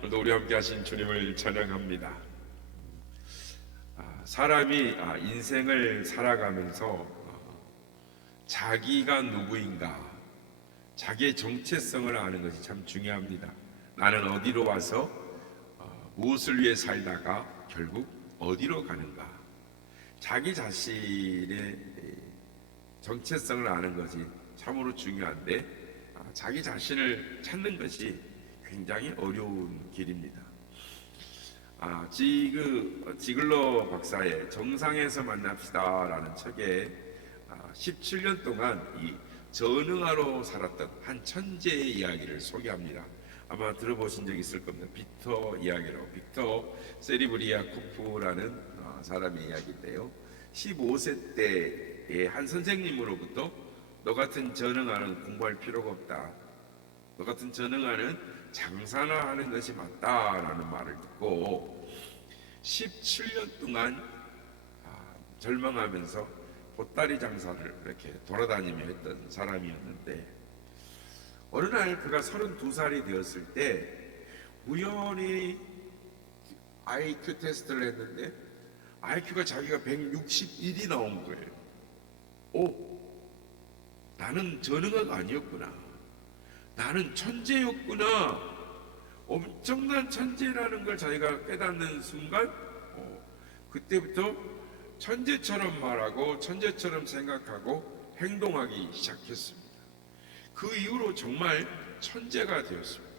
오늘도 우리 함께 하신 주님을 찬양합니다. 사람이 인생을 살아가면서 자기가 누구인가, 자기의 정체성을 아는 것이 참 중요합니다. 나는 어디로 와서 무엇을 위해 살다가 결국 어디로 가는가, 자기 자신의 정체성을 아는 것이 참으로 중요한데, 자기 자신을 찾는 것이 굉장히 어려운 길입니다. 지글러 박사의 정상에서 만납시다 라는 책에 17년 동안 이 전응아로 살았던 한 천재의 이야기를 소개합니다. 아마 들어보신 적 있을 겁니다. 빅터 이야기로, 빅터 세리브리아 쿠프라는 사람의 이야기인데요, 15세 때의 한 선생님으로부터 너 같은 전응아는 공부할 필요가 없다, 너 같은 전응아는 장사나 하는 것이 맞다라는 말을 듣고 17년 동안 절망하면서 보따리 장사를 이렇게 돌아다니며 했던 사람이었는데, 어느 날 그가 32살이 되었을 때 우연히 IQ 테스트를 했는데 IQ가 자기가 161이 나온 거예요. 나는 전응아가 아니었구나, 나는 천재였구나, 엄청난 천재라는 걸 자기가 깨닫는 순간 그때부터 천재처럼 말하고 천재처럼 생각하고 행동하기 시작했습니다. 그 이후로 정말 천재가 되었습니다.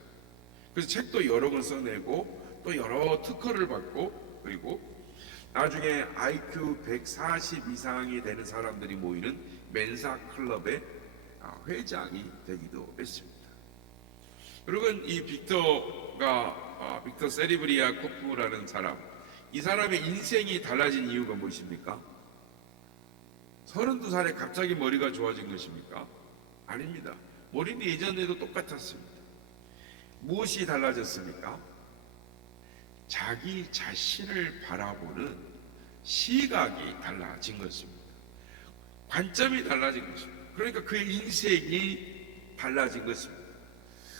그래서 책도 여러 권 써내고 또 여러 특허를 받고, 그리고 나중에 IQ 140 이상이 되는 사람들이 모이는 멘사 클럽의 회장이 되기도 했습니다. 여러분, 이 빅터 세리브리아 코프라는 사람, 이 사람의 인생이 달라진 이유가 무엇입니까? 32살에 갑자기 머리가 좋아진 것입니까? 아닙니다. 머리는 예전에도 똑같았습니다. 무엇이 달라졌습니까? 자기 자신을 바라보는 시각이 달라진 것입니다. 관점이 달라진 것입니다. 그러니까 그의 인생이 달라진 것입니다.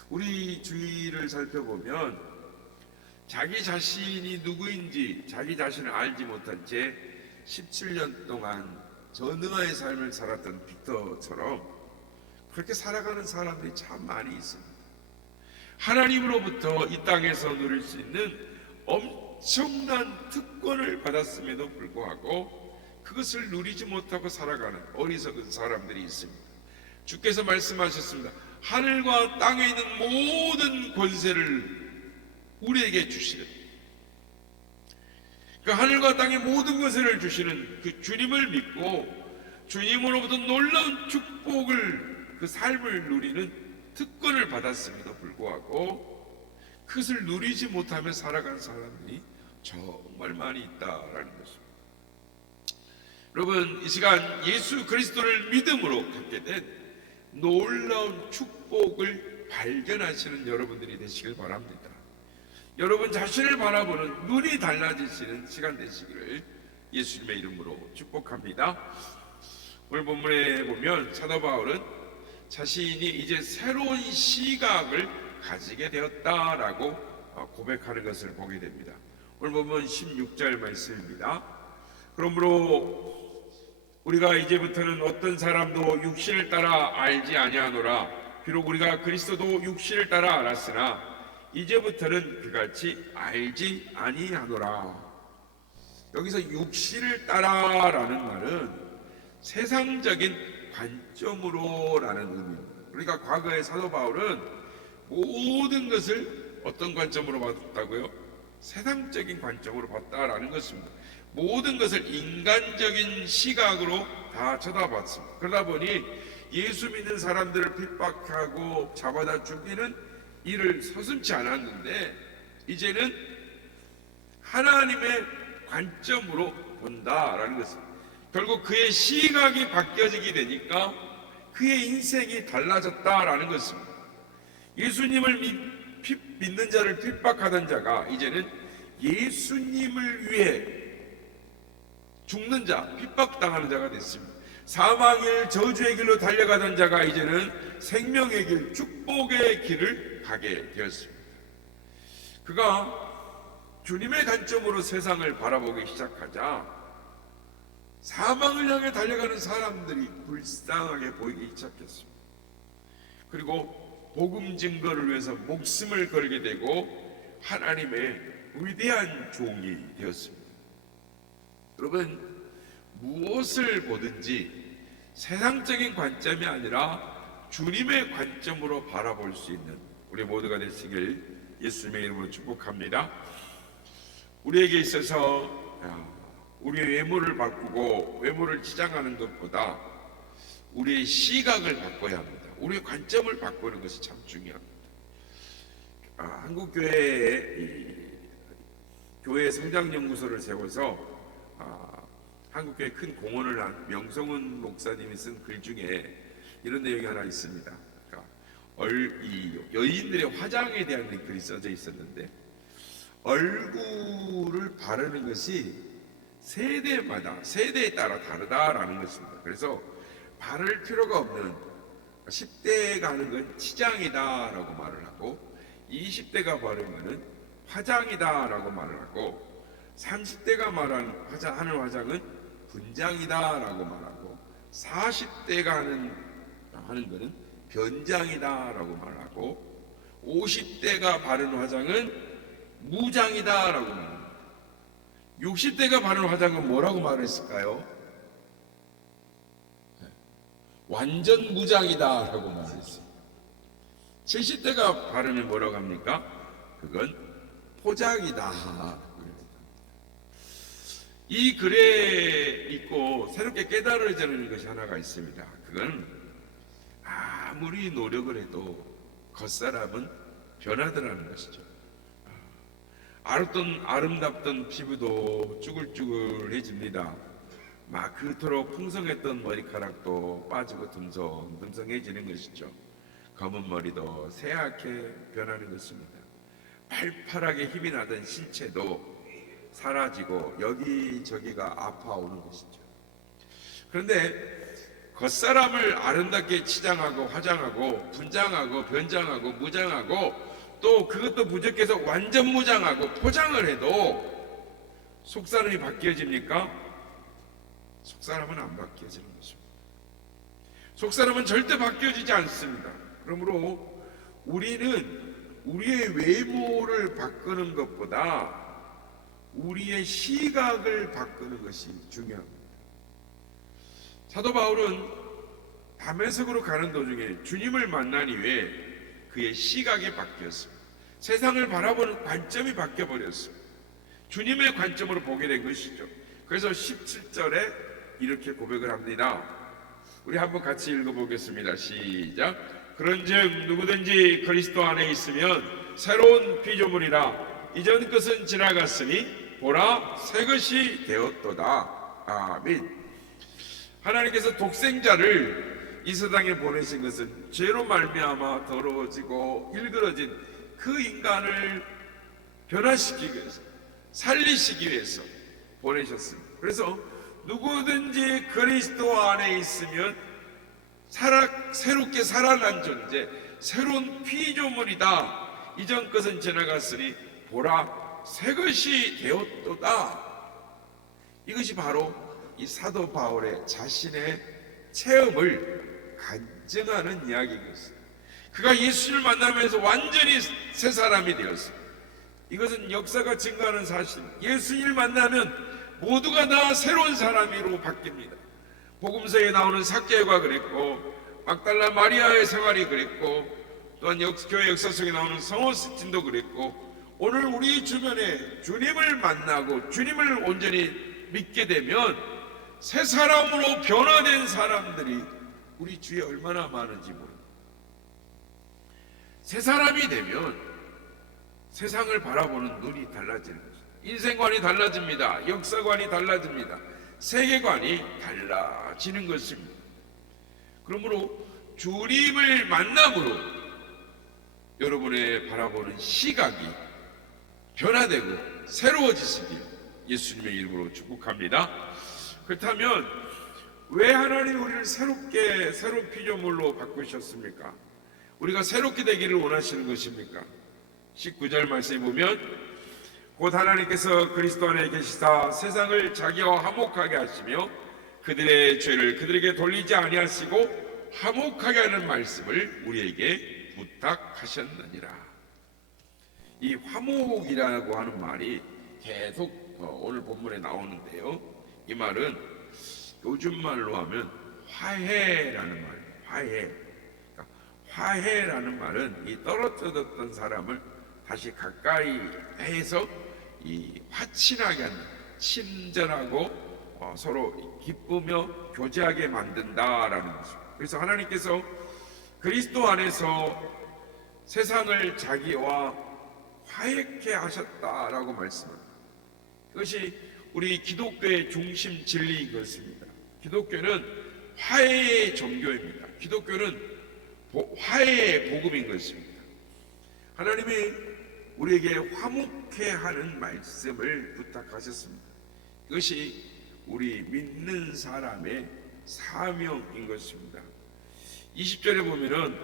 우리 주위를 살펴보면 자기 자신이 누구인지 자기 자신을 알지 못한 채 17년 동안 전응아의 삶을 살았던 빅터처럼 그렇게 살아가는 사람들이 참 많이 있습니다. 하나님으로부터 이 땅에서 누릴 수 있는 엄청난 특권을 받았음에도 불구하고 그것을 누리지 못하고 살아가는 어리석은 사람들이 있습니다. 주께서 말씀하셨습니다. 하늘과 땅에 있는 모든 권세를 우리에게 주시는, 그 하늘과 땅의 모든 권세를 주시는 그 주님을 믿고 주님으로부터 놀라운 축복을, 그 삶을 누리는 특권을 받았음에도 불구하고 그것을 누리지 못하며 살아가는 사람들이 정말 많이 있다라는 것입니다. 여러분, 이 시간 예수 그리스도를 믿음으로 갖게 된 놀라운 축복을 발견하시는 여러분들이 되시길 바랍니다. 여러분 자신을 바라보는 눈이 달라지시는 시간 되시기를 예수님의 이름으로 축복합니다. 오늘 본문에 보면 사도 바울은 자신이 이제 새로운 시각을 가지게 되었다라고 고백하는 것을 보게 됩니다. 오늘 본문 16절 말씀입니다. 그러므로 우리가 이제부터는 어떤 사람도 육신을 따라 알지 아니하노라. 비록 우리가 그리스도도 육신을 따라 알았으나 이제부터는 그같이 알지 아니하노라. 여기서 육신을 따라라는 말은 세상적인 관점으로라는 의미입니다. 그러니까 과거의 사도 바울은 모든 것을 어떤 관점으로 봤다고요? 세상적인 관점으로 봤다라는 것입니다. 모든 것을 인간적인 시각으로 다 쳐다봤습니다. 그러다 보니 예수 믿는 사람들을 핍박하고 잡아다 죽이는 일을 서슴지 않았는데, 이제는 하나님의 관점으로 본다라는 것입니다. 결국 그의 시각이 바뀌어지게 되니까 그의 인생이 달라졌다라는 것입니다. 예수님을 믿는 자를 핍박하던 자가 이제는 예수님을 위해 죽는 자, 핍박당하는 자가 됐습니다. 사망의 길, 저주의 길로 달려가던 자가 이제는 생명의 길, 축복의 길을 가게 되었습니다. 그가 주님의 관점으로 세상을 바라보기 시작하자 사망을 향해 달려가는 사람들이 불쌍하게 보이기 시작했습니다. 그리고 복음 증거를 위해서 목숨을 걸게 되고 하나님의 위대한 종이 되었습니다. 여러분, 무엇을 보든지 세상적인 관점이 아니라 주님의 관점으로 바라볼 수 있는 우리 모두가 되시길 예수님의 이름으로 축복합니다. 우리에게 있어서 우리의 외모를 바꾸고 외모를 치장하는 것보다 우리의 시각을 바꿔야 합니다. 우리의 관점을 바꾸는 것이 참 중요합니다. 한국교회에 교회 성장연구소를 세워서 한국교회에 큰 공헌을 한 명성훈 목사님이 쓴 글 중에 이런 내용이 하나 있습니다. 이 여인들의 화장에 대한 글이 써져 있었는데, 얼굴을 바르는 것이 세대에 따라 다르다라는 것입니다. 그래서 바를 필요가 없는 10대가 하는 건 치장이다라고 말을 하고, 20대가 바르는 것은 화장이다라고 말을 하고, 30대가 하는 화장은 분장이다라고 말하고, 40대가 하는 것은 변장이다라고 말하고, 50대가 바른 화장은 무장이다라고 말합니다. 60대가 바른 화장은 뭐라고 말했을까요? 완전 무장이다라고 말했습니다. 70대가 바르면 뭐라고 합니까? 그건 포장이다. 이 글에 있고 새롭게 깨달아지는 것이 하나가 있습니다. 그건 아무리 노력을 해도 겉사람은 변하더라는 것이죠. 아름답던 피부도 쭈글쭈글해집니다. 막 그토록 풍성했던 머리카락도 빠지고 듬성해지는 것이죠. 검은 머리도 새하얗게 변하는 것입니다. 팔팔하게 힘이 나던 신체도 사라지고 여기저기가 아파오는 것이죠. 그런데 겉사람을 아름답게 치장하고 화장하고 분장하고 변장하고 무장하고 또 그것도 부족해서 완전 무장하고 포장을 해도 속사람이 바뀌어집니까? 속사람은 안 바뀌어지는 것입니다. 속사람은 절대 바뀌어지지 않습니다. 그러므로 우리는 우리의 외모를 바꾸는 것보다 우리의 시각을 바꾸는 것이 중요합니다. 사도 바울은 다메섹으로 가는 도중에 주님을 만나기 위해 그의 시각이 바뀌었습니다. 세상을 바라보는 관점이 바뀌어버렸습니다. 주님의 관점으로 보게 된 것이죠. 그래서 17절에 이렇게 고백을 합니다. 우리 한번 같이 읽어보겠습니다. 시작. 그런즉 누구든지 그리스도 안에 있으면 새로운 피조물이라, 이전 것은 지나갔으니 보라 새 것이 되었도다. 아멘. 하나님께서 독생자를 이 세상에 보내신 것은 죄로 말미암아 더러워지고 일그러진 그 인간을 변화시키기 위해서, 살리시기 위해서 보내셨습니다. 그래서 누구든지 그리스도 안에 있으면 새롭게 살아난 존재, 새로운 피조물이다. 이전 것은 지나갔으니 보라 새 것이 되었도다. 이것이 바로 이 사도 바울의 자신의 체험을 간증하는 이야기였습니다. 그가 예수를 만나면서 완전히 새 사람이 되었습니다. 이것은 역사가 증거하는 사실. 예수님을 만나면 모두가 다 새로운 사람으로 바뀝니다. 복음서에 나오는 삭개오가 그랬고, 막달라 마리아의 생활이 그랬고, 또한 교회 역사 속에 나오는 성호 스틴도 그랬고, 오늘 우리 주변에 주님을 만나고 주님을 온전히 믿게 되면 새 사람으로 변화된 사람들이 우리 주위에 얼마나 많은지 모릅니다. 새 사람이 되면 세상을 바라보는 눈이 달라지는 것입니다. 인생관이 달라집니다. 역사관이 달라집니다. 세계관이 달라지는 것입니다. 그러므로 주님을 만남으로 여러분의 바라보는 시각이 변화되고 새로워지시길 예수님의 이름으로 축복합니다. 그렇다면 왜 하나님이 우리를 새로운 피조물로 바꾸셨습니까? 우리가 새롭게 되기를 원하시는 것입니까? 19절 말씀에 보면 곧 하나님께서 그리스도 안에 계시사 세상을 자기와 화목하게 하시며 그들의 죄를 그들에게 돌리지 아니하시고 화목하게 하는 말씀을 우리에게 부탁하셨느니라. 이 화목이라고 하는 말이 계속 오늘 본문에 나오는데요, 이 말은 요즘 말로 하면 화해라는 말이에요. 화해. 그러니까 화해라는 말은 이 떨어졌던 사람을 다시 가까이 해서 이 화친하게 하는, 친절하고 서로 기쁘며 교제하게 만든다라는 것입니다. 그래서 하나님께서 그리스도 안에서 세상을 자기와 화해케 하셨다라고 말씀합니다. 이것이 우리 기독교의 중심 진리인 것입니다. 기독교는 화해의 종교입니다. 기독교는 화해의 복음인 것입니다. 하나님이 우리에게 화목해 하는 말씀을 부탁하셨습니다. 이것이 우리 믿는 사람의 사명인 것입니다. 20절에 보면은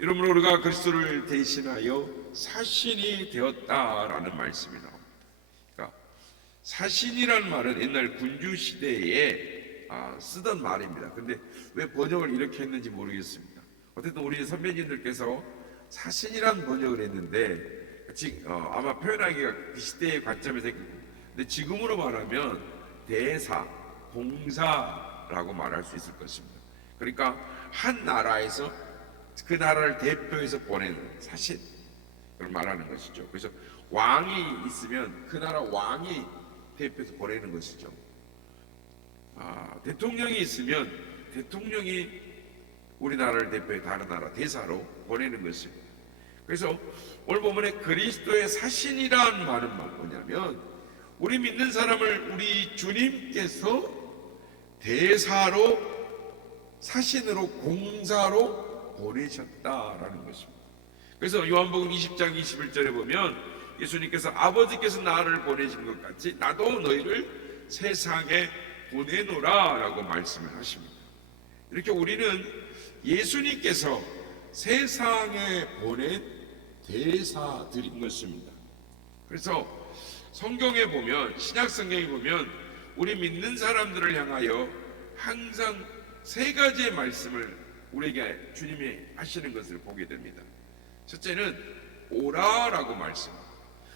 이러므로 우리가 그리스도를 대신하여 사신이 되었다라는 말씀이 나옵니다. 그러니까 사신이라는 말은 옛날 군주 시대에 쓰던 말입니다. 근데 왜 번역을 이렇게 했는지 모르겠습니다. 어쨌든 우리 선배님들께서 사신이란 번역을 했는데 아마 표현하기가 그 시대의 관점에서 했고, 근데 지금으로 말하면 대사, 공사라고 말할 수 있을 것입니다. 그러니까 한 나라에서 그 나라를 대표해서 보내는 사신, 그걸 말하는 것이죠. 그래서 왕이 있으면 그 나라 왕이 대표해서 보내는 것이죠. 대통령이 있으면 대통령이 우리나라를 대표해 다른 나라 대사로 보내는 것입니다. 그래서 오늘 본문에 그리스도의 사신이라는 말은 뭐냐면, 우리 믿는 사람을 우리 주님께서 대사로, 사신으로, 공사로 보내셨다라는 것입니다. 그래서 요한복음 20장 21절에 보면 예수님께서 아버지께서 나를 보내신 것 같이 나도 너희를 세상에 보내노라 라고 말씀을 하십니다. 이렇게 우리는 예수님께서 세상에 보낸 대사들인 것입니다. 그래서 성경에 보면, 신약 성경에 보면 우리 믿는 사람들을 향하여 항상 세 가지의 말씀을 우리에게 주님이 하시는 것을 보게 됩니다. 첫째는 오라라고 말씀합니다.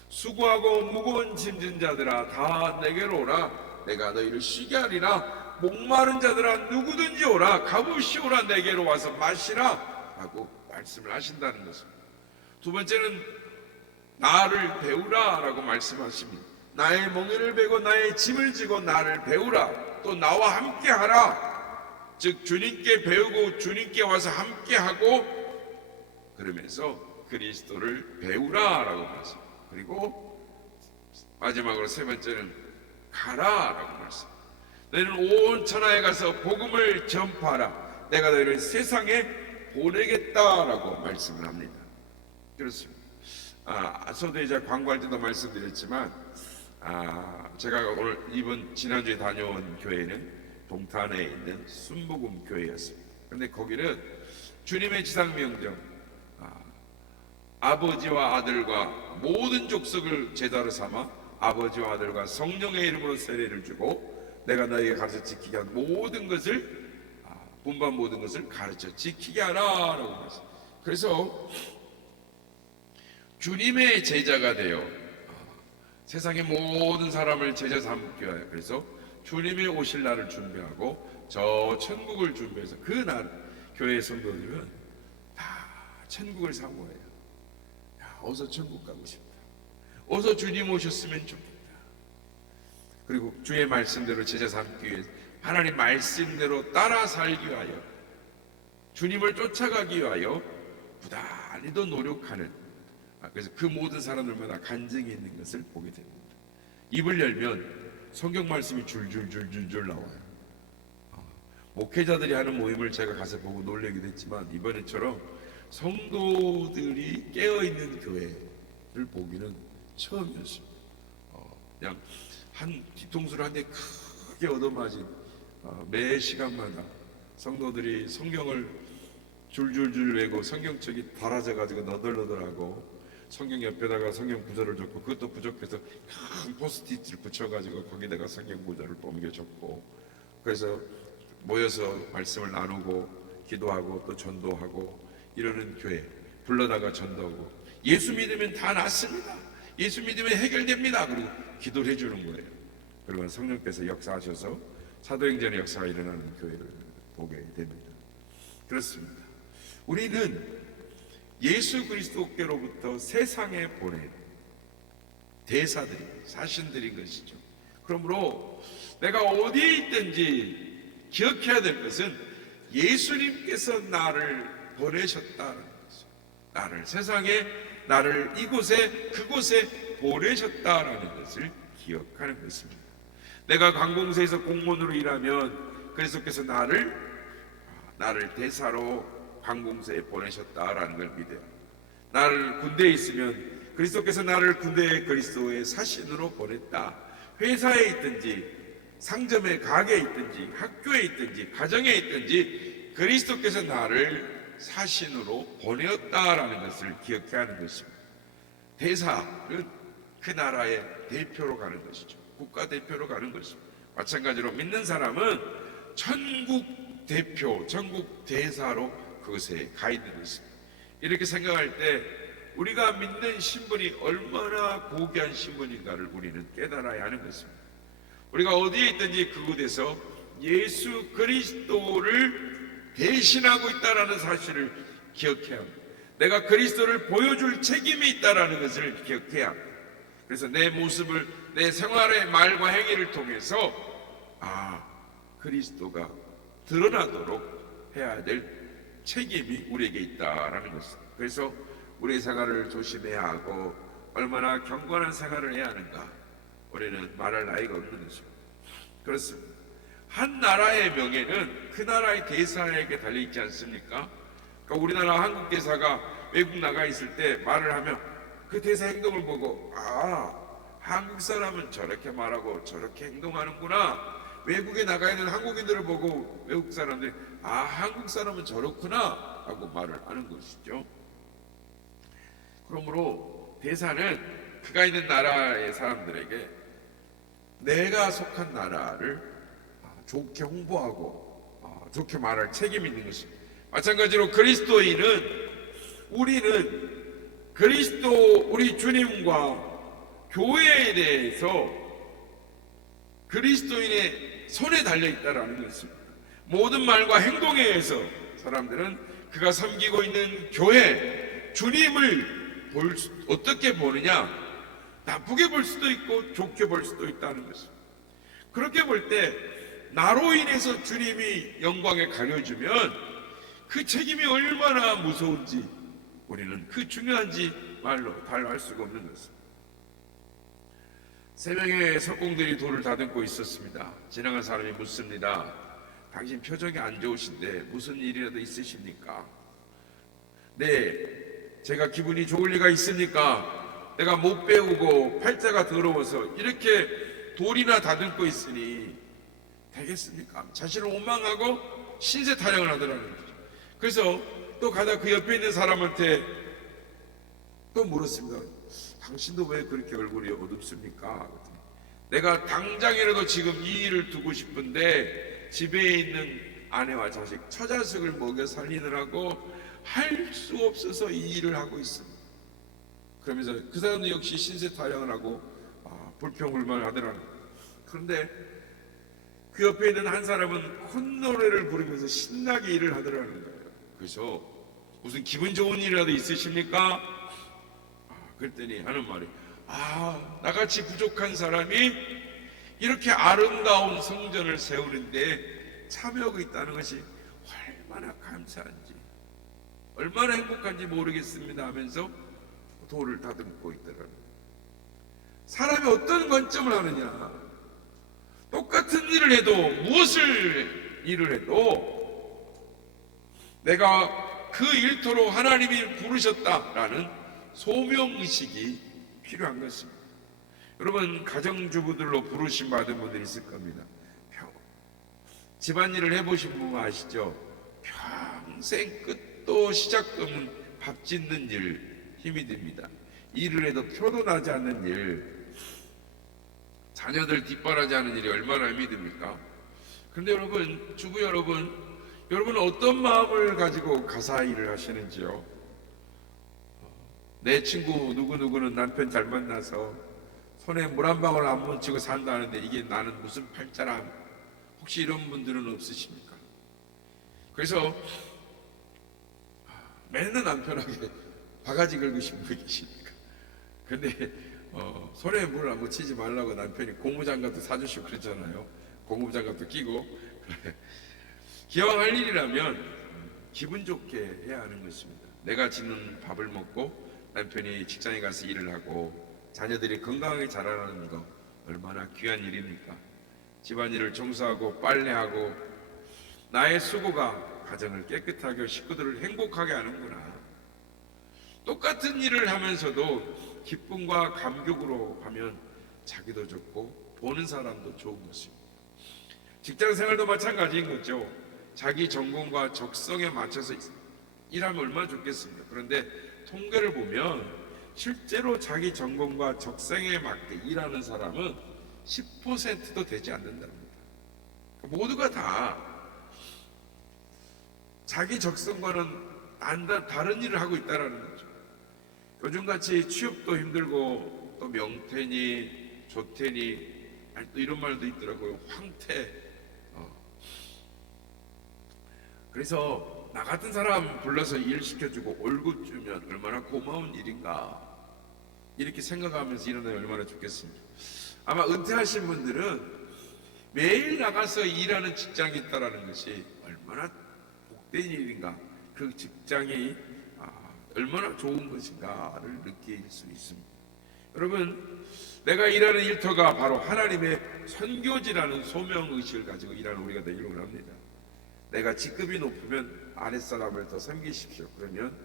수고하고 무거운 짐진 자들아 다 내게로 오라, 내가 너희를 쉬게 하리라. 목마른 자들아 누구든지 오라, 값없이 오라, 내게로 와서 마시라 라고 말씀을 하신다는 것입니다. 두 번째는 나를 배우라 라고 말씀하십니다. 나의 멍에를 베고 나의 짐을 지고 나를 배우라, 또 나와 함께 하라. 즉 주님께 배우고 주님께 와서 함께 하고, 그러면서 그리스도를 배우라 라고 말씀합니다. 그리고 마지막으로 세 번째는 가라 라고 말씀합니다. 너희는 온 천하에 가서 복음을 전파하라, 내가 너희를 세상에 보내겠다라고 말씀을 합니다. 그렇습니다. 소대자 광고할 때도 말씀드렸지만, 제가 오늘 지난주에 다녀온 교회는 동탄에 있는 순복음 교회였습니다. 그런데 거기는 주님의 지상명령, 아버지와 아들과 모든 족속을 제자로 삼아 아버지와 아들과 성령의 이름으로 세례를 주고 내가 너희에게 가르쳐 지키게 한 모든 것을, 분반 모든 것을 가르쳐 지키게 하라 라고 말씀. 그래서 주님의 제자가 되어 세상의 모든 사람을 제자 삼기 위하여, 그래서 주님이 오실 날을 준비하고 저 천국을 준비해서 그 날 교회 성도들은 다 천국을 사모해요. 어서 천국 가고 싶다. 어서 주님 오셨으면 좋겠다. 그리고 주의 말씀대로 제자 삼기 위해서 하나님 말씀대로 따라 살기 위하여, 주님을 쫓아가기 위하여 부단히도 노력하는, 그래서 그 모든 사람들마다 간증이 있는 것을 보게 됩니다. 입을 열면 성경 말씀이 줄줄줄줄줄 나와요. 목회자들이 하는 모임을 제가 가서 보고 놀라기도 했지만, 이번에처럼 성도들이 깨어있는 교회를 보기는 처음이었습니다. 그냥 한 뒤통수를 한 대 크게 얻어맞은, 매 시간마다 성도들이 성경을 줄줄줄 외고 성경책이 달아져 가지고 너덜너덜하고 성경 옆에다가 성경 구절을 적고 그것도 부족해서 큰 포스트잇을 붙여가지고 거기다가 성경 구절을 옮겨 적고 그래서 모여서 말씀을 나누고 기도하고 또 전도하고 이러는 교회 불러다가 전도하고 예수 믿으면 다 낫습니다. 예수 믿으면 해결됩니다. 그리고 기도를 해주는 거예요. 그러면 성령께서 역사하셔서 사도행전의 역사가 일어나는 교회를 보게 됩니다. 그렇습니다. 우리는 예수 그리스도께로부터 세상에 보낸 대사들이 사신들인 것이죠. 그러므로 내가 어디에 있든지 기억해야 될 것은 예수님께서 나를 보내셨다는 것이죠. 나를 세상에 나를 이곳에 그곳에 보내셨다라는 것을 기억하는 것입니다. 내가 관공서에서 공무원으로 일하면 그리스도께서 나를 대사로 관공서에 보내셨다라는 걸 믿어요. 나를 군대에 있으면 그리스도께서 나를 군대에 그리스도의 사신으로 보냈다. 회사에 있든지 상점에 가게에 있든지 학교에 있든지 가정에 있든지 그리스도께서 나를 사신으로 보내었다라는 것을 기억해야 하는 것입니다. 대사는 그 나라의 대표로 가는 것이죠. 국가대표로 가는 것입니다. 마찬가지로 믿는 사람은 천국 대표, 전국 대사로 그것에 가 있는 것입니다. 이렇게 생각할 때 우리가 믿는 신분이 얼마나 고귀한 신분인가를 우리는 깨달아야 하는 것입니다. 우리가 어디에 있든지 그곳에서 예수 그리스도를 대신하고 있다는 사실을 기억해야 합니다. 내가 그리스도를 보여줄 책임이 있다는 것을 기억해야 합니다. 그래서 내 모습을 내 생활의 말과 행위를 통해서 그리스도가 드러나도록 해야 될 책임이 우리에게 있다라는 것입니다. 그래서 우리의 생활을 조심해야 하고 얼마나 경건한 생활을 해야 하는가 우리는 말할 나위가 없는 것입니다. 그렇습니다. 한 나라의 명예는 그 나라의 대사에게 달려있지 않습니까? 그러니까 우리나라 한국 대사가 외국 나가 있을 때 말을 하면 그 대사 행동을 보고 한국 사람은 저렇게 말하고 저렇게 행동하는구나. 외국에 나가 있는 한국인들을 보고 외국 사람들이 한국 사람은 저렇구나 하고 말을 하는 것이죠. 그러므로 대사는 그가 있는 나라의 사람들에게 내가 속한 나라를 좋게 홍보하고 좋게 말할 책임이 있는 것입니다. 마찬가지로 그리스도인은 우리는 그리스도 우리 주님과 교회에 대해서 그리스도인의 손에 달려있다라는 것입니다. 모든 말과 행동에 의해서 사람들은 그가 섬기고 있는 교회, 주님을 어떻게 보느냐? 나쁘게 볼 수도 있고 좋게 볼 수도 있다는 것입니다. 그렇게 볼 때 나로 인해서 주님이 영광에 가려주면 그 책임이 얼마나 무서운지 우리는 그 중요한지 말로 달할 수가 없는 것입니다. 3명의 석공들이 돌을 다듬고 있었습니다. 지나간 사람이 묻습니다. 당신 표정이 안 좋으신데 무슨 일이라도 있으십니까? 네, 제가 기분이 좋을 리가 있습니까? 내가 못 배우고 팔자가 더러워서 이렇게 돌이나 다듬고 있으니 되겠습니까? 자신을 원망하고 신세 타령을 하더라는 거죠. 그래서 또 가다 그 옆에 있는 사람한테 또 물었습니다. 당신도 왜 그렇게 얼굴이 어둡습니까? 내가 당장이라도 지금 이 일을 두고 싶은데 집에 있는 아내와 자식 처자식을 먹여 살리느라고 할 수 없어서 이 일을 하고 있습니다. 그러면서 그 사람도 역시 신세 타령을 하고 불평불만을 하더라고요. 그런데 그 옆에 있는 한 사람은 콧노래를 부르면서 신나게 일을 하더라는 거예요. 그래서 무슨 기분 좋은 일이라도 있으십니까? 그랬더니 하는 말이 나같이 부족한 사람이 이렇게 아름다운 성전을 세우는데 참여하고 있다는 것이 얼마나 감사한지 얼마나 행복한지 모르겠습니다 하면서 돌을 다듬고 있더라고요. 사람이 어떤 관점을 하느냐, 똑같은 일을 해도 무엇을 일을 해도 내가 그 일터로 하나님이 부르셨다라는 소명의식이 필요한 것입니다. 여러분 가정주부들로 부르심 받은 분들이 있을 겁니다. 집안일을 해보신 분 아시죠? 평생 끝도 시작도 없는 밥 짓는 일 힘이 듭니다. 일을 해도 표도 나지 않는 일, 자녀들 뒷바라지하는 일이 얼마나 힘이 듭니까? 그런데 여러분, 주부 여러분은 어떤 마음을 가지고 가사 일을 하시는지요? 내 친구 누구누구는 남편 잘 만나서 손에 물 한 방울 안 묻히고 산다는데 이게 나는 무슨 팔자람? 혹시 이런 분들은 없으십니까? 그래서 맨날 남편에게 바가지 긁으신 분이 계십니까? 근데 손에 물을 안 묻히지 말라고 남편이 고무장갑도 사주시고 그러잖아요. 고무장갑도 끼고. 기왕 할 일이라면 기분 좋게 해야 하는 것입니다. 내가 지는 밥을 먹고 남편이 직장에 가서 일을 하고 자녀들이 건강하게 자라나는 거 얼마나 귀한 일입니까? 집안일을 청소하고 빨래하고 나의 수고가 가정을 깨끗하게 하고 식구들을 행복하게 하는구나. 똑같은 일을 하면서도 기쁨과 감격으로 하면 자기도 좋고 보는 사람도 좋은 것입니다. 직장 생활도 마찬가지인 거죠. 자기 전공과 적성에 맞춰서 일하면 얼마나 좋겠습니까? 그런데 통계를 보면 실제로 자기 전공과 적성에 맞게 일하는 사람은 10%도 되지 않는답니다. 모두가 다 자기 적성과는 다른 일을 하고 있다는 거죠. 요즘같이 취업도 힘들고 또 명태니 조태니 또 이런 말도 있더라고요. 황태. 그래서 나 같은 사람 불러서 일 시켜주고 월급 주면 얼마나 고마운 일인가 이렇게 생각하면서 일하면 얼마나 좋겠습니까? 아마 은퇴하신 분들은 매일 나가서 일하는 직장이 있다는 것이 얼마나 복된 일인가, 그 직장이 얼마나 좋은 것인가를 느낄 수 있습니다. 여러분, 내가 일하는 일터가 바로 하나님의 선교지라는 소명의식을 가지고 일하는 우리가 되기를 원합니다. 내가 직급이 높으면 아랫사람을 더 섬기십시오. 그러면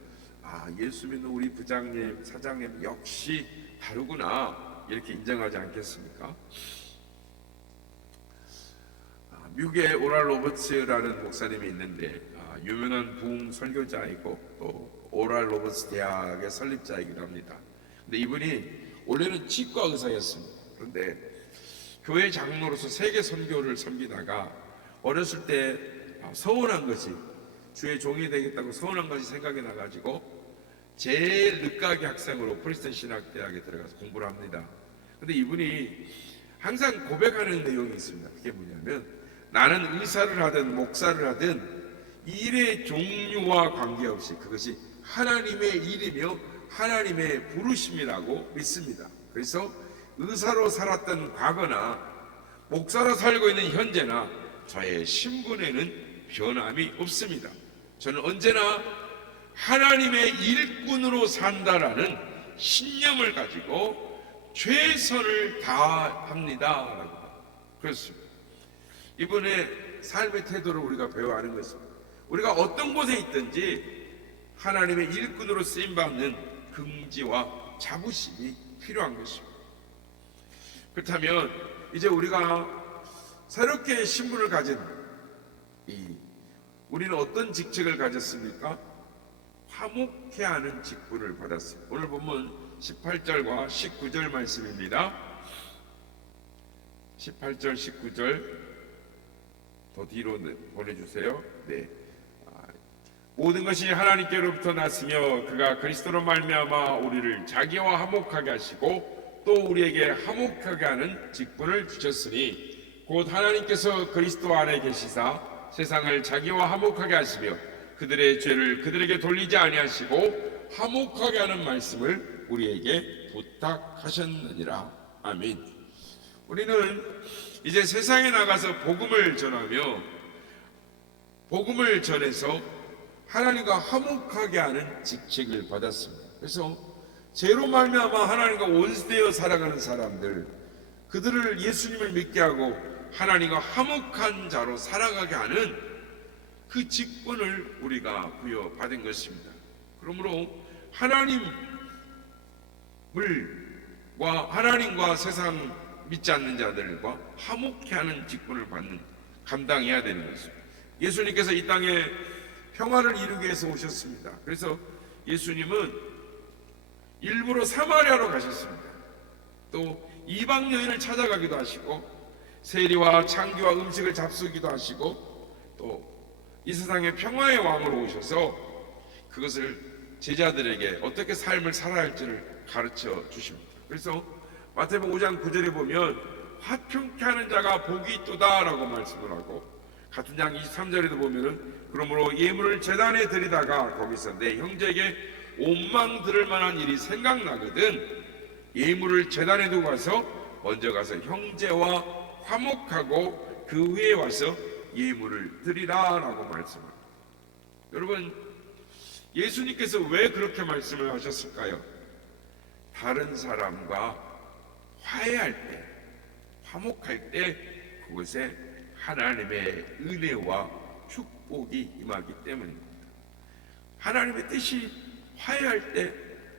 예수 믿는 우리 부장님, 사장님 역시 다르구나 이렇게 인정하지 않겠습니까? 미국의 오랄 로버츠라는 목사님이 있는데 유명한 부흥 설교자이고 또 오랄 로버츠 대학의 설립자이기도 합니다. 근데 이분이 원래는 치과 의사였습니다. 그런데 교회 장로로서 세계 선교를 섬기다가 어렸을 때 서운한 것이, 주의 종이 되겠다고 서운한 것이 생각이 나가지고 제일 늦가기 학생으로 프리스턴 신학대학에 들어가서 공부를 합니다. 근데 이분이 항상 고백하는 내용이 있습니다. 그게 뭐냐면, 나는 의사를 하든 목사를 하든 일의 종류와 관계없이 그것이 하나님의 일이며 하나님의 부르심이라고 믿습니다. 그래서 의사로 살았던 과거나 목사로 살고 있는 현재나 저의 신분에는 변함이 없습니다. 저는 언제나 하나님의 일꾼으로 산다라는 신념을 가지고 최선을 다합니다 라고 그렇습니다. 이번에 삶의 태도를 우리가 배워야 하는 것입니다. 우리가 어떤 곳에 있든지 하나님의 일꾼으로 쓰임받는 긍지와 자부심이 필요한 것입니다. 그렇다면 이제 우리가 새롭게 신분을 가진 우리는 어떤 직책을 가졌습니까? 화목해 하는 직분을 받았습니다. 오늘 본문 18절과 19절 말씀입니다. 18절 19절 더 뒤로 보내주세요. 네. 모든 것이 하나님께로부터 났으며 그가 그리스도로 말미암아 우리를 자기와 화목하게 하시고 또 우리에게 화목하게 하는 직분을 주셨으니 곧 하나님께서 그리스도 안에 계시사 세상을 자기와 화목하게 하시며 그들의 죄를 그들에게 돌리지 아니하시고 화목하게 하는 말씀을 우리에게 부탁하셨느니라. 아멘. 우리는 이제 세상에 나가서 복음을 전하며 복음을 전해서 하나님과 화목하게 하는 직책을 받았습니다. 그래서 죄로 말미암아 하나님과 원수되어 살아가는 사람들, 그들을 예수님을 믿게 하고 하나님과 화목한 자로 살아가게 하는 그 직분을 우리가 부여받은 것입니다. 그러므로 하나님과 세상 믿지 않는 자들과 화목해 하는 직분을 감당해야 되는 것입니다. 예수님께서 이 땅에 평화를 이루기 위해서 오셨습니다. 그래서 예수님은 일부러 사마리아로 가셨습니다. 또 이방 여인을 찾아가기도 하시고 세리와 창기와 음식을 잡수기도 하시고 또 이 세상의 평화의 왕으로 오셔서 그것을 제자들에게 어떻게 삶을 살아야 할지를 가르쳐 주십니다. 그래서 마태복음 5장 9절에 보면 화평케 하는 자가 복이 있도다라고 말씀을 하고, 같은 장 23절에도 보면은 그러므로 예물을 제단에 드리다가 거기서 내 형제에게 원망 들을 만한 일이 생각나거든 예물을 제단에 두고 가서 먼저 가서 형제와 화목하고 그 후에 와서 예물을 드리라라고 말씀합니다. 여러분, 예수님께서 왜 그렇게 말씀을 하셨을까요? 다른 사람과 화해할 때, 화목할 때 그곳에 하나님의 은혜와 축복이 임하기 때문입니다. 하나님의 뜻이 화해할 때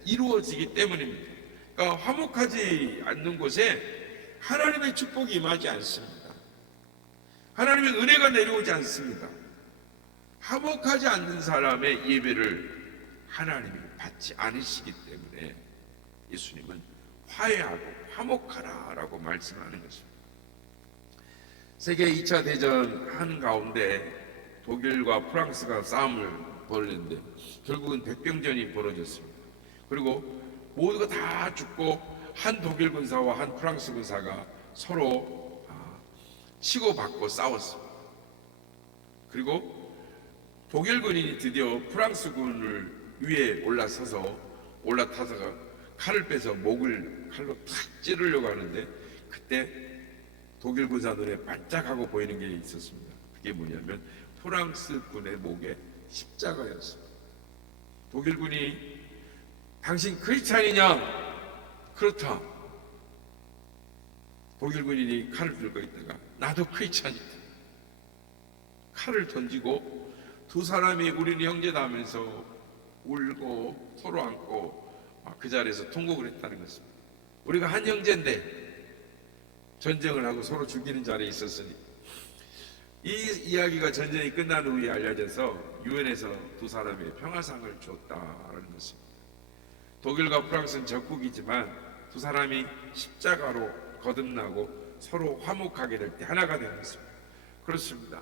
이루어지기 때문입니다. 그러니까 화목하지 않는 곳에 하나님의 축복이 임하지 않습니다. 하나님의 은혜가 내려오지 않습니다. 화목하지 않는 사람의 예배를 하나님이 받지 않으시기 때문에 예수님은 화해하고 화목하라라고 말씀하는 것입니다. 세계 2차 대전 한가운데 독일과 프랑스가 싸움을 벌였는데 결국은 백병전이 벌어졌습니다. 그리고 모두가 다 죽고 한 독일 군사와 한 프랑스 군사가 서로 치고받고 싸웠습니다. 그리고 독일 군인이 드디어 프랑스 군을 위에 올라타서 칼을 빼서 목을 칼로 탁 찌르려고 하는데 그때 독일 군사 눈에 반짝하고 보이는 게 있었습니다. 그게 뭐냐면 프랑스 군의 목에 십자가였습니다. 독일 군이 당신 크리스찬이냐? 그렇다. 독일 군인이 칼을 들고 있다가 나도 크리스찬이다. 칼을 던지고 두 사람이 우리는 형제다 하면서 울고 서로 안고 그 자리에서 통곡을 했다는 것입니다. 우리가 한 형제인데 전쟁을 하고 서로 죽이는 자리에 있었으니, 이 이야기가 전쟁이 끝난 후에 알려져서 유엔에서 두 사람의 평화상을 줬다는 것입니다. 독일과 프랑스는 적국이지만 두 사람이 십자가로 거듭나고 서로 화목하게 될 때 하나가 되는 것입니다. 그렇습니다.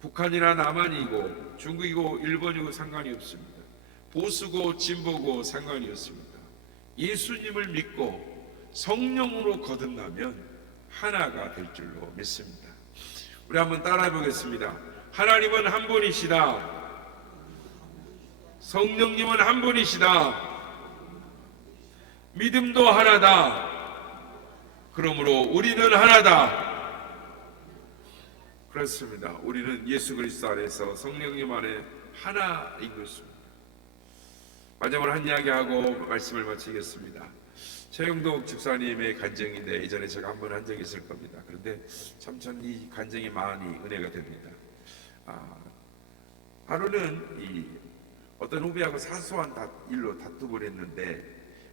북한이나 남한이고 중국이고 일본이고 상관이 없습니다. 보수고 진보고 상관이 없습니다. 예수님을 믿고 성령으로 거듭나면 하나가 될 줄로 믿습니다. 우리 한번 따라해 보겠습니다. 하나님은 한 분이시다. 성령님은 한 분이시다. 믿음도 하나다. 그러므로 우리는 하나다. 그렇습니다. 우리는 예수 그리스도 안에서 성령님 안에 하나인 것입니다. 마지막으로 한 이야기하고 말씀을 마치겠습니다. 최영독 집사님의 간증인데 예전에 제가 한번 한 적이 있을 겁니다. 그런데 참 전 이 간증이 많이 은혜가 됩니다. 하루는 어떤 후배하고 사소한 일로 다투고 했는데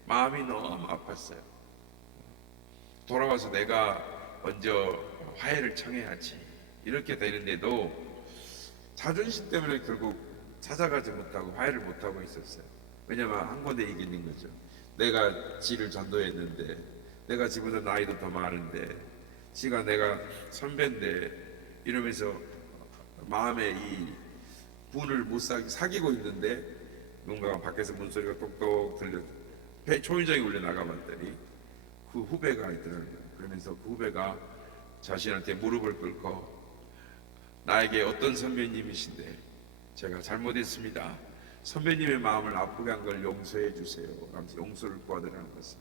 마음이 너무 아팠어요. 돌아와서 내가 먼저 화해를 청해야지 이렇게 되는데도 자존심 때문에 결국 찾아가지 못하고 화해를 못하고 있었어요. 왜냐면 한 군데 이기는 거죠. 내가 지를 전도했는데, 내가 지보다 나이도 더 많은데, 지가 내가 선배인데 이러면서 마음에 이 분을 못 사귀고 있는데 누군가가 밖에서 문소리가 똑똑 들려 초인종이 울려 나가봤더니 그 후배가 있더라고요. 그러면서 그 후배가 자신한테 무릎을 꿇고 나에게 어떤 선배님이신데 제가 잘못했습니다. 선배님의 마음을 아프게 한 걸 용서해 주세요. 하면서 용서를 구하더라는 것을.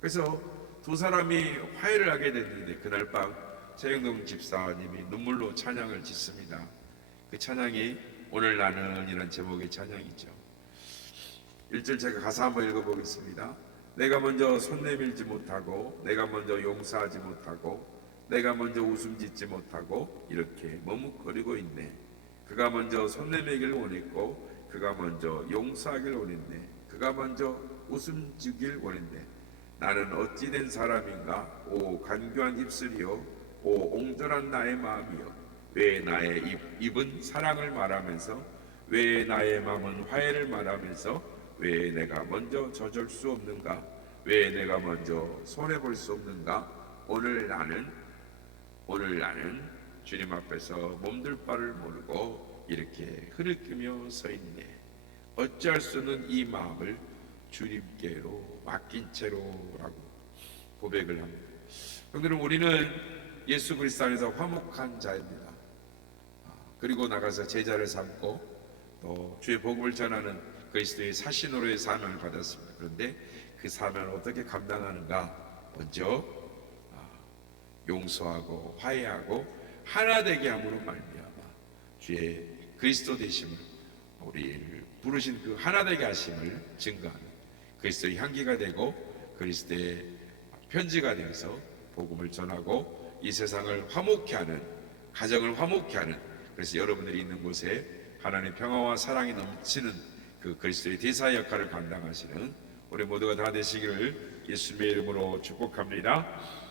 그래서 두 사람이 화해를 하게 됐는데 그날 밤 최영동 집사님이 눈물로 찬양을 짓습니다. 그 찬양이 오늘 나는 이란 제목의 찬양이죠. 1절 제가 가사 한번 읽어보겠습니다. 내가 먼저 손 내밀지 못하고 내가 먼저 용서하지 못하고 내가 먼저 웃음 짓지 못하고 이렇게 머뭇거리고 있네. 그가 먼저 손 내밀기를 원했고 그가 먼저 용서하기를 원했네. 그가 먼저 웃음 주길 원했네. 나는 어찌 된 사람인가? 오 간교한 입술이요 오 옹졸한 나의 마음이요 왜 나의 입은 사랑을 말하면서 왜 나의 마음은 화해를 말하면서 왜 내가 먼저 젖을 수 없는가? 왜 내가 먼저 손해 볼 수 없는가? 오늘 나는 주님 앞에서 몸둘 바를 모르고 이렇게 흐느끼며 서 있네. 어찌할 수 없는 이 마음을 주님께로 맡긴 채로라고 고백을 합니다. 성도는 우리는 예수 그리스도 안에서 화목한 자입니다. 그리고 나가서 제자를 삼고 또 주의 복음을 전하는 그리스도의 사신으로의 사명을 받았습니다. 그런데 그 사명을 어떻게 감당하는가? 먼저 용서하고 화해하고 하나 되게 함으로 말미암아 주의 그리스도 되심을, 우리를 부르신 그 하나 되게 하심을 증거하는 그리스도의 향기가 되고 그리스도의 편지가 되어서 복음을 전하고 이 세상을 화목케 하는, 가정을 화목케 하는, 그래서 여러분들이 있는 곳에 하나님의 평화와 사랑이 넘치는 그 그리스도의 대사 역할을 감당하시는 우리 모두가 다 되시기를 예수님의 이름으로 축복합니다.